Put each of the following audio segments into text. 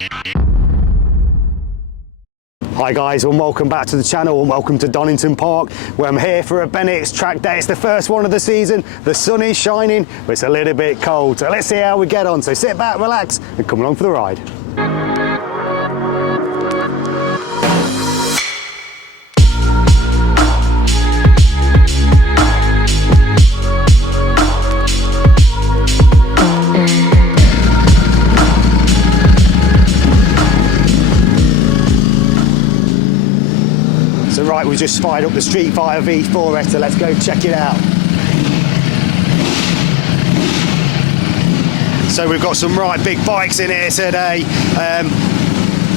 Hi guys, and welcome back to the channel, and welcome to Donington Park, where I'm here for a Bennett's track day. It's the first one of the season. The sun is shining, but it's a little bit cold. So let's see how we get on. So sit back, relax, and come along for the ride. So right, we just fired up the Streetfighter V4S, so let's go check it out. So we've got some right big bikes in here today.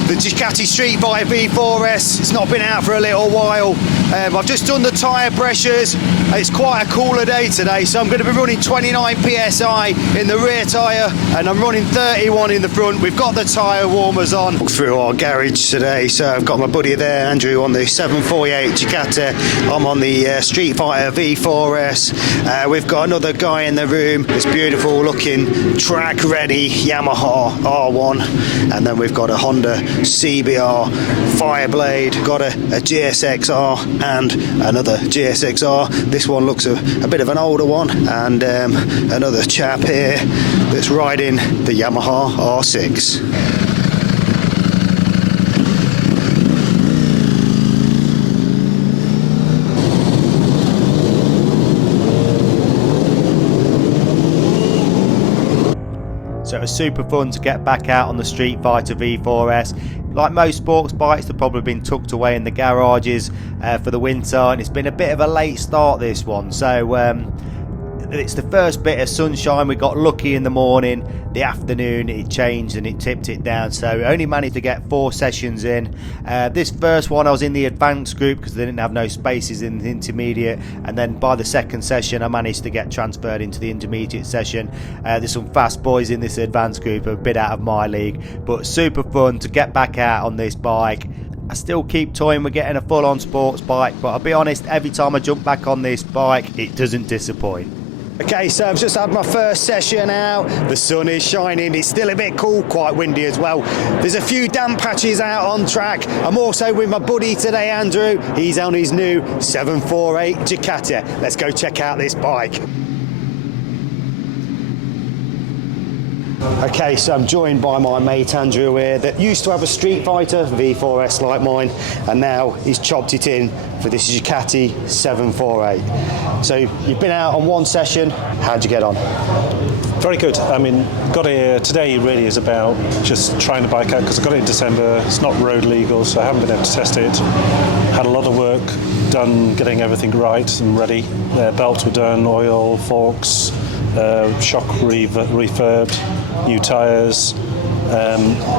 The Ducati Streetfighter V4S, it's not been out for a little while. I've just done the tyre pressures. It's quite a cooler day today, so I'm going to be running 29 PSI in the rear tyre, and I'm running 31 in the front. We've got the tyre warmers on. Walk through our garage today, so I've got my buddy there, Andrew, on the 748 Ducati. I'm on the Streetfighter V4S. We've got another guy in the room, this beautiful looking track ready Yamaha R1, and then we've got a Honda CBR Fireblade, got a GSXR and another GSXR. This one looks a bit of an older one, and another chap here that's riding the Yamaha R6. So it was super fun to get back out on the Streetfighter V4S. Like most sports bikes, they've probably been tucked away in the garages for the winter, and it's been a bit of a late start, this one. So it's the first bit of sunshine. We got lucky in the morning. The afternoon it changed and it tipped it down, so I only managed to get 4 sessions in. This first one I was in the advanced group because they didn't have no spaces in the intermediate, and then by the second session I managed to get transferred into the intermediate session. There's some fast boys in this advanced group, a bit out of my league, but super fun to get back out on this bike. I still keep toying with getting a full-on sports bike, but I'll be honest, every time I jump back on this bike it doesn't disappoint. Okay, so I've just had my first session out. The sun is shining, it's still a bit cool, quite windy as well. There's a few damp patches out on track. I'm also with my buddy today, Andrew. He's on his new 748 Ducati. Let's go check out this bike. Okay, so I'm joined by my mate Andrew here, that used to have a Streetfighter V4S like mine, and now he's chopped it in for this Ducati 748. So you've been out on one session. How'd you get on? Very good. I mean, got here today really is about just trying the bike out, because I got it in December. It's not road legal, so I haven't been able to test it. Had a lot of work done getting everything right and ready. Belts were done, oil, forks, shock refurbed, new tyres.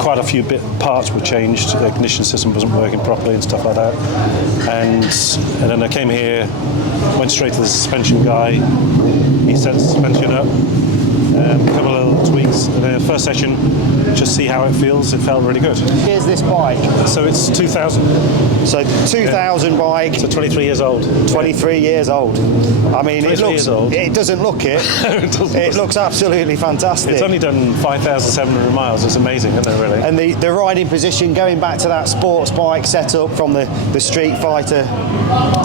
Quite a few parts were changed. The ignition system wasn't working properly and stuff like that. And then I came here, went straight to the suspension guy. He set the suspension up, a couple of little tweaks. And the first session, just see how it feels. It felt really good. Here's this bike. So it's 2000. So 2000 bike. So 23 years old. 23 years old. I mean, it doesn't look it. It looks absolutely fantastic. It's only done 5,700 miles. It's amazing, isn't it, really? And the riding position, going back to that sports bike setup from the Streetfighter.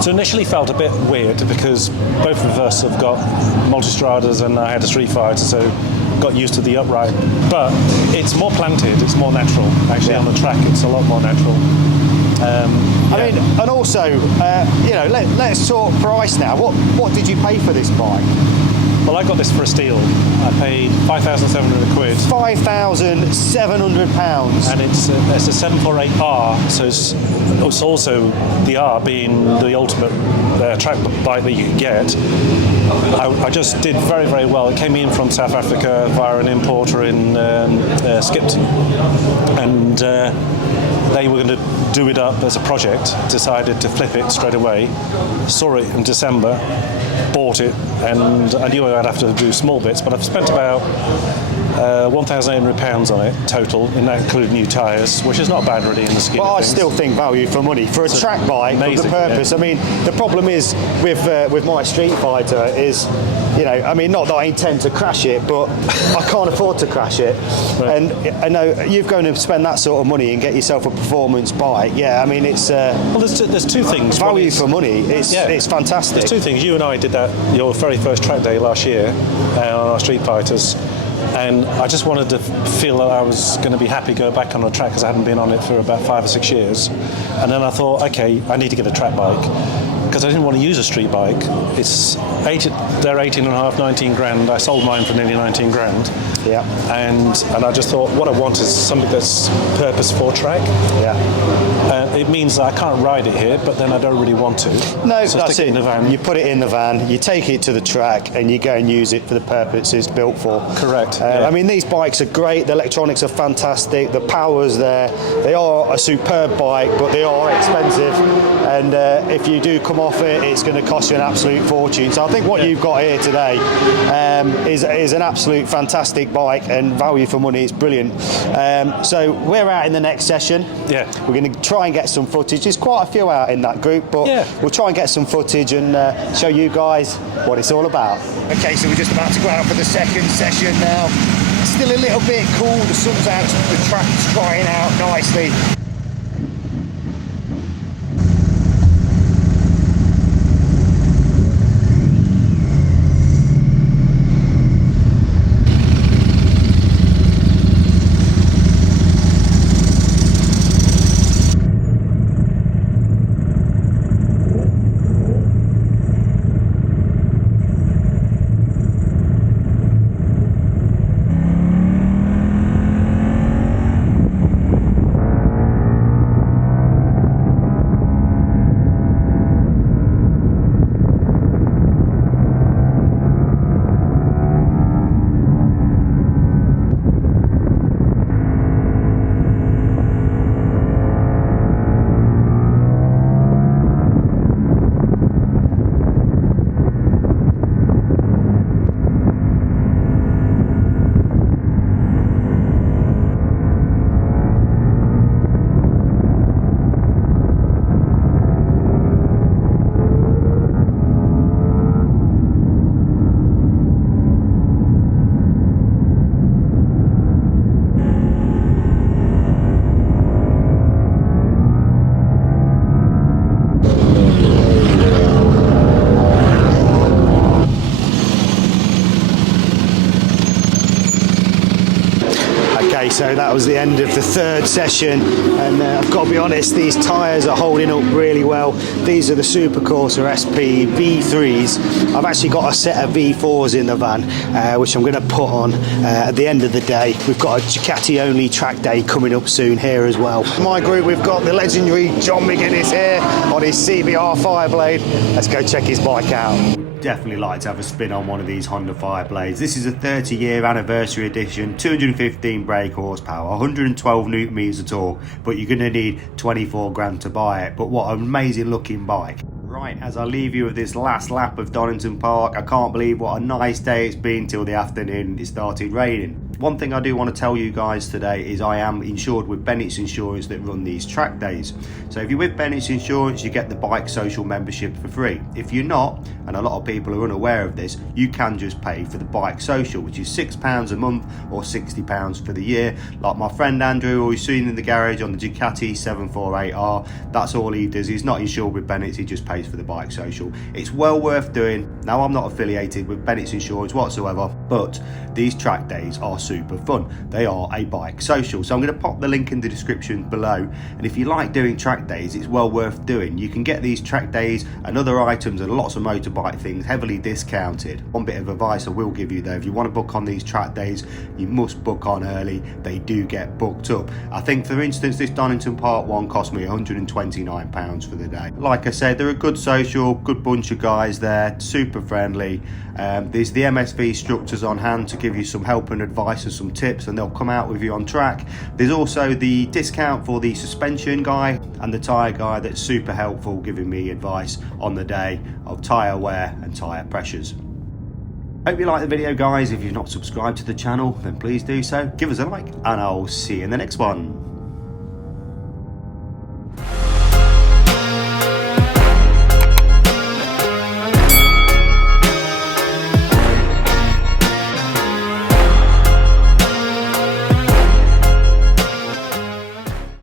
So initially felt a bit weird because both of us have got multistradas and I had a Streetfighter, so got used to the upright. But it's more planted, it's more natural. Actually, on the track, it's a lot more natural. I mean, and also, you know, let's talk price now. What did you pay for this bike? Well, I got this for a steal. I paid 5,700 quid. £5,700. And it's a 748R, so it's also the R being the ultimate track bike that you can get. I just did very, very well. It came in from South Africa via an importer in Skipton, and they were going to do it up as a project. Decided to flip it straight away. Saw it in December, bought it, and I knew I'd have to do small bits, but I've spent about £1,800 on it total, and that includes new tyres, which is not bad really in the scheme But of I things. still think value for money for a track bike with the purpose. Yeah. I mean, the problem is with my Streetfighter is, you know, I mean, not that I intend to crash it, but I can't afford to crash it. Right. And I know you've going to spend that sort of money and get yourself a performance bike. Yeah, I mean, it's well, there's two things. value for money. It's fantastic. There's two things. You and I did that your very first track day last year on our Street Fighters, and I just wanted to feel that I was going to be happy going back on a track because I hadn't been on it for about 5 or 6 years. And then I thought, okay, I need to get a track bike because I didn't want to use a street bike. They're 18.5, 19 grand. I sold mine for nearly 19 grand. Yeah. And I just thought, what I want is something that's purpose for track. Yeah. It means that I can't ride it here, but then I don't really want to. No, so that's stick it in the van. You put it in the van, you take it to the track, and you go and use it for the purpose it's built for. Correct. Yeah. I mean, these bikes are great. The electronics are fantastic. The power's there. They are a superb bike, but they are expensive. And if you do come off it, it's going to cost you an absolute fortune. So I think what you've got here today is an absolute fantastic bike and value for money. It's brilliant. So we're out in the next session. Yeah. We're going to try and get some footage. There's quite a few out in that group, but we'll try and get some footage and show you guys what it's all about. Okay, so we're just about to go out for the second session now. It's still a little bit cool. The sun's out, the track's drying out nicely. So that was the end of the third session, and I've got to be honest, these tyres are holding up really well. These are the Supercorsa SP V3s. I've actually got a set of V4s in the van, which I'm going to put on at the end of the day. We've got a Ducati only track day coming up soon here as well. In my group, we've got the legendary John McGuinness here on his CBR Fireblade. Let's go check his bike out. Definitely like to have a spin on one of these Honda Fireblades. This is a 30-year anniversary edition, 215 brake horsepower, 112 newton meters of torque, but you're going to need 24 grand to buy it. But what an amazing looking bike. Right, as I leave you with this last lap of Donington Park, I can't believe what a nice day it's been till the afternoon. It started raining. One thing I do want to tell you guys today is I am insured with Bennett's Insurance that run these track days. So if you're with Bennett's Insurance, you get the bike social membership for free. If you're not, and a lot of people are unaware of this, you can just pay for the bike social, which is £6 a month or £60 for the year. Like my friend Andrew, who we've seen in the garage on the Ducati 748R, that's all he does. He's not insured with Bennett's, he just pays for the bike social. It's well worth doing. Now, I'm not affiliated with Bennett's Insurance whatsoever, but these track days are super fun. They are a bike social. So I'm going to pop the link in the description below, and if you like doing track days, it's well worth doing. You can get these track days and other items and lots of motorbike things heavily discounted. One bit of advice I will give you though, if you want to book on these track days, you must book on early. They do get booked up. I think, for instance, this Donington Park one cost me £129 for the day. Like I said, they're a good social, good bunch of guys there, super friendly. There's the MSV instructors on hand to give you some help and advice and some tips, and they'll come out with you on track. There's also the discount for the suspension guy and the tyre guy that's super helpful, giving me advice on the day of tyre wear and tyre pressures. Hope you like the video, guys. If you've not subscribed to the channel, then please do so. Give us a like, and I'll see you in the next one.